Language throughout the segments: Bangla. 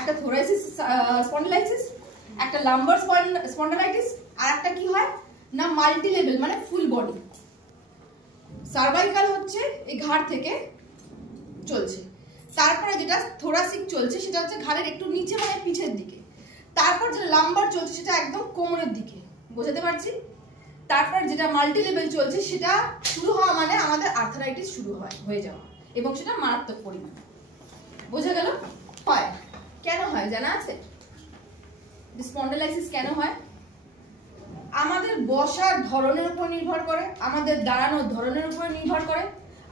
একটা থোরাসিস স্পন্ডিলাইটিস, একটা লাম্বার স্পন্ডিলাইটিস, আর একটা কি হয় না মাল্টি লেভেল মানে ফুল বডি। সার্ভাইকাল হচ্ছে এই ঘাড় থেকে চলছে, তারপরে যেটা থোরাসিক চলছে সেটা হচ্ছে ঘাড়ের একটু নিচে মানে পিছের দিকে, তারপর যেটা লাম্বার চলছে সেটা একদম কোমরের দিকে, বোঝাতে পারছি? তারপর যেটা মাল্টি লেভেল চলছে সেটা শুরু হওয়া মানে আমাদের আর্থারাইটিস শুরু হয়ে যাওয়া, এবং সেটা মারাত্মক পরিমাণে। বোঝা গেল? হয় কেন হয় জানা আছে? স্পন্ডিলাইটিস কেন হয়? আমাদের বসার ধরনের উপর নির্ভর করে, আমাদের দাঁড়ানোর ধরনের উপর নির্ভর করে,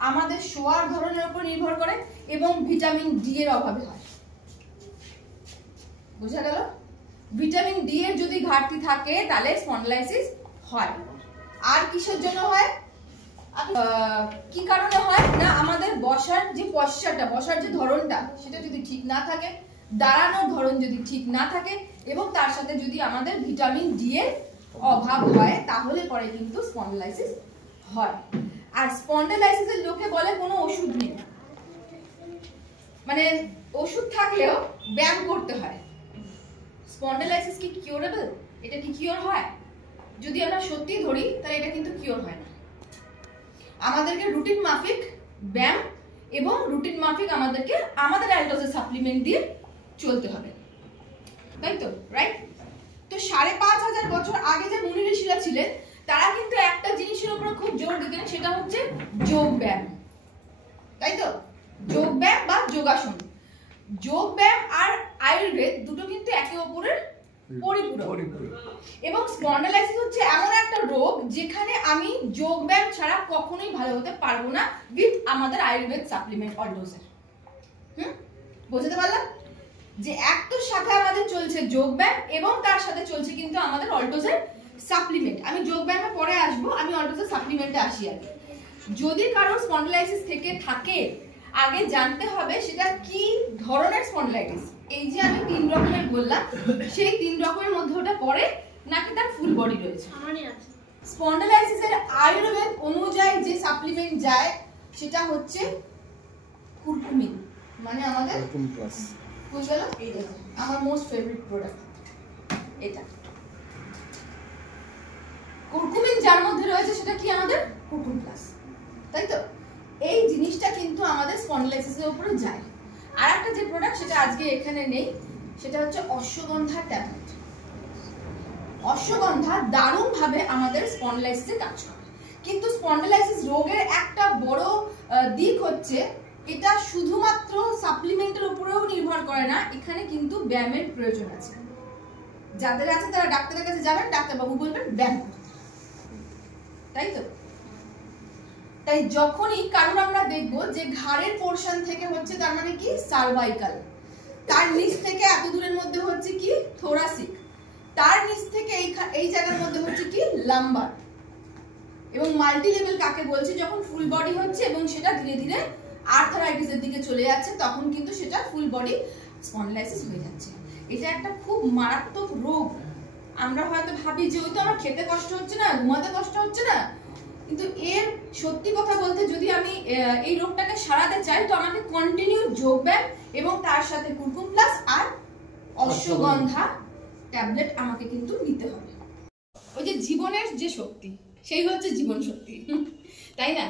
আমাদের শোয়ার ধরনের উপর নির্ভর করে, এবং ভিটামিন ডি এর অভাবে হয়। বোঝা গেল? ভিটামিন ডি এর যদি ঘাটতি থাকে তাহলে স্পন্ডিলাইটিস হয়। আর কিসের জন্য হয়? কি কারণে হয় না আমাদের বসার যে পশ্চারটা, বসার যে ধরনটা সেটা যদি ঠিক না থাকে, দাঁড়ানোর ধরন যদি ঠিক না থাকে, এবং তার সাথে যদি আমাদের ভিটামিন ডি এর অভাব হয়, তাহলে পরে কিন্তু স্পন্ডিলাইটিস হয়। আর স্পন্ডিলাইটিসের লোকে বলে কোনো ওষুধ নেই, মানে ওষুধ থাকলেও ব্যায়াম করতে হয়। স্পন্ডিলাইটিস কি কিউরেবল? এটা কি কিওর হয়? যদি আমরা সত্যি ধরি তাহলে এটা কিন্তু কিওর হয় না। আমাদেরকে রুটিন মাফিক ব্যায়াম এবং রুটিন মাফিক আমাদেরকে আমাদের অ্যালডোজের সাপ্লিমেন্ট দিয়ে চলতে হবে, তাই তো? রাইট? তো ৫,৫০০ বছর আগে যে মুনি ঋষিরা ছিলেন তারা কিন্তু একটা জিনিসের উপর খুব জোর দিতেন, সেটা হচ্ছে যোগ ব্যায়াম, তাই তো? যোগ ব্যায়াম বা যোগাসন। যোগ ব্যায়াম আর আয়ুর্বেদ দুটো কিন্তু একে অপরের পরিপূরক। এবং স্পন্ডিলাইটিস হচ্ছে এমন একটা রোগ যেখানে আমি যোগ ব্যায়াম ছাড়া কখনোই ভালো হতে পারবো না উইথ আমাদের আয়ুর্বেদ সাপ্লিমেন্ট অলডোজের। বুঝতে পারলাম যে একটার সাথে আমাদের চলছে যোগ ব্যায়াম এবং তার সাথে চলছে কিন্তু আমাদের অলডোজের সাপ্লিমেন্ট। আমি যোগ ব্যায়ামে পরে আসবো, আমি অলডোজের সাপ্লিমেন্টে আসি আগে। যদি কারো স্পন্ডিলাইটিস থেকে থাকে আগে জানতে হবে সেটা কি ধরনের স্পন্ডিলাইটিস। এই যে আমি 3 রকমের বললাম, সেই 3 রকমের মধ্যে ওটা পড়ে নাকি তার ফুল বডি রয়েছে? স্পন্ডিলাইটিসের আয়ুর্বেদ অনুযায়ী যে সাপ্লিমেন্ট যায় সেটা হচ্ছে কুরকুমিন, মানে আমাদের কুরকুম প্লাস। বুঝে গেল? এই দেখো আমার মোস্ট ফেভারিট প্রোডাক্ট এটা কুরকুমিন, যার মধ্যে রয়েছে সেটা কি আমাদের কুরকুম প্লাস, তাই তো? এই জিনিসটা কিন্তু আমাদের স্পন্ডিলাইটিসের উপরে যায়। আর একটা যে প্রোডাক্ট সেটা আজকে এখানে নেই, সেটা হচ্ছে অশ্বগন্ধা ট্যাবলেট। অশ্বগন্ধা দারুণ ভাবে আমাদের স্পন্ডিলাইটিসে কাজ করে, কিন্তু স্পন্ডিলাইটিস রোগের একটা বড় দিক হচ্ছে এটা শুধুমাত্র সাপ্লিমেন্টের উপরেও নির্ভর করে না, এখানে কিন্তু ব্যায়ামের প্রয়োজন আছে। যাদের আছে তারা ডাক্তারের কাছে যাবেন, ডাক্তারবাবু বলবেন ব্যায়াম করতে, তাই তো? তাই যখনই কারণ আমরা দেখবো যে ঘাড়ের পোরশন থেকে হচ্ছে তার মানে কি সার্ভাইকাল, তার নিচ থেকে এত দূরের মধ্যে হচ্ছে কি থোরাসিক, তার নিচ থেকে এই জায়গার মধ্যে হচ্ছে কি লাম্বার, এবং মাল্টি লেভেল কাকে বলছে? যখন ফুল বডি হচ্ছে এবং সেটা ধীরে ধীরে আর্থারাইটিসের দিকে চলে যাচ্ছে, তখন কিন্তু সেটা ফুল বডি স্পন্ডিলাইটিস হয়ে যাচ্ছে। এটা একটা খুব মারাত্মক রোগ। আমরা হয়তো ভাবি যে ওই তো আমার খেতে কষ্ট হচ্ছে না, ঘুমাতে কষ্ট হচ্ছে না, কিন্তু এর সত্যি কথা বলতে যদি আমি এই রোগটাকে সারাতে চাই তো আমাকে কন্টিনিউ যোগ ব্যায়াম এবং তার সাথে কুরকুম প্লাস আর অশ্বগন্ধা ট্যাবলেট আমাকে কিন্তু নিতে হবে। ওই যে জীবনের যে শক্তি, সেই হচ্ছে জীবন শক্তি, তাই না?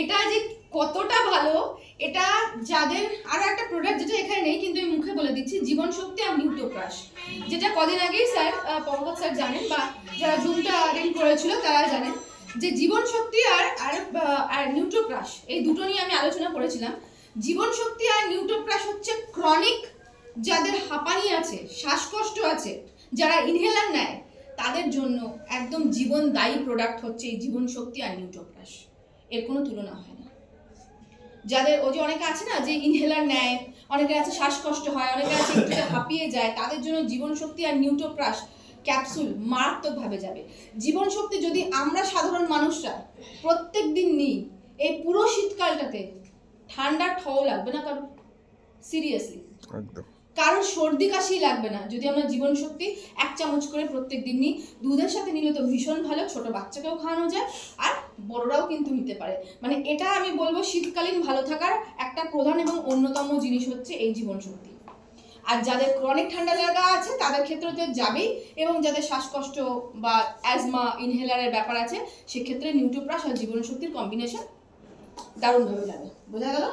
এটা যে কতটা ভালো, এটা যাদের আরো একটা প্রোডাক্ট যেটা এখানে নেই কিন্তু আমি মুখে বলে দিচ্ছি, জীবন শক্তি আর নিউট্রোক্রাশ, যেটা কদিন আগেই স্যার পঙ্কজ স্যার জানেন বা যারা জুমটা অ্যাটেন্ড করেছিল তারা জানেন যে জীবন শক্তি আর নিউট্রোক্রাশ এই দুটো নিয়ে আমি আলোচনা করেছিলাম। জীবন শক্তি আর নিউট্রোক্রাশ হচ্ছে ক্রনিক যাদের হাঁপানি আছে, শ্বাসকষ্ট আছে, যারা ইনহেলার নেয় তাদের জন্য একদম জীবনদায়ী প্রোডাক্ট হচ্ছে এই জীবন শক্তি আর নিউট্রোক্রাশ। এর কোনো তুলনা হয় না। যাদের ওই যে অনেকে আছে না যে ইনহেলার নেয়, অনেকে আছে শ্বাসকষ্ট হয়, অনেকে আছে একটু হাঁপিয়ে যায়, তাদের জন্য জীবন শক্তি আর নিউট্রোক্রাশ ক্যাপসুল মারাত্মকভাবে যাবে। জীবন শক্তি যদি আমরা সাধারণ মানুষরা প্রত্যেক দিন নিই, এই পুরো শীতকালটাতে ঠান্ডা ঠাও লাগবে না কারো, সিরিয়াসলি একদম কারো সর্দি কাশি লাগবে না যদি আমরা জীবন শক্তি 1 চামচ করে প্রত্যেক দিন নিই। দুধের সাথে নিলে তো ভীষণ ভালো, ছোট বাচ্চাকেও খাওয়ানো যায় আর বড়রাও কিন্তু নিতে পারে। মানে এটা আমি বলবো শীতকালীন ভালো থাকার একটা প্রধান এবং অন্যতম জিনিস হচ্ছে এই জীবন শক্তি। আর যাদের ক্রনিক ঠান্ডা লাগা আছে তাদের ক্ষেত্রে তো যাবেই, এবং যাদের শ্বাসকষ্ট বা অ্যাজমা ইনহেলারের ব্যাপার আছে সেক্ষেত্রে নিউট্রিপ্লাস আর জীবনশক্তির কম্বিনেশন দারুণভাবে যাবে। বোঝা গেল?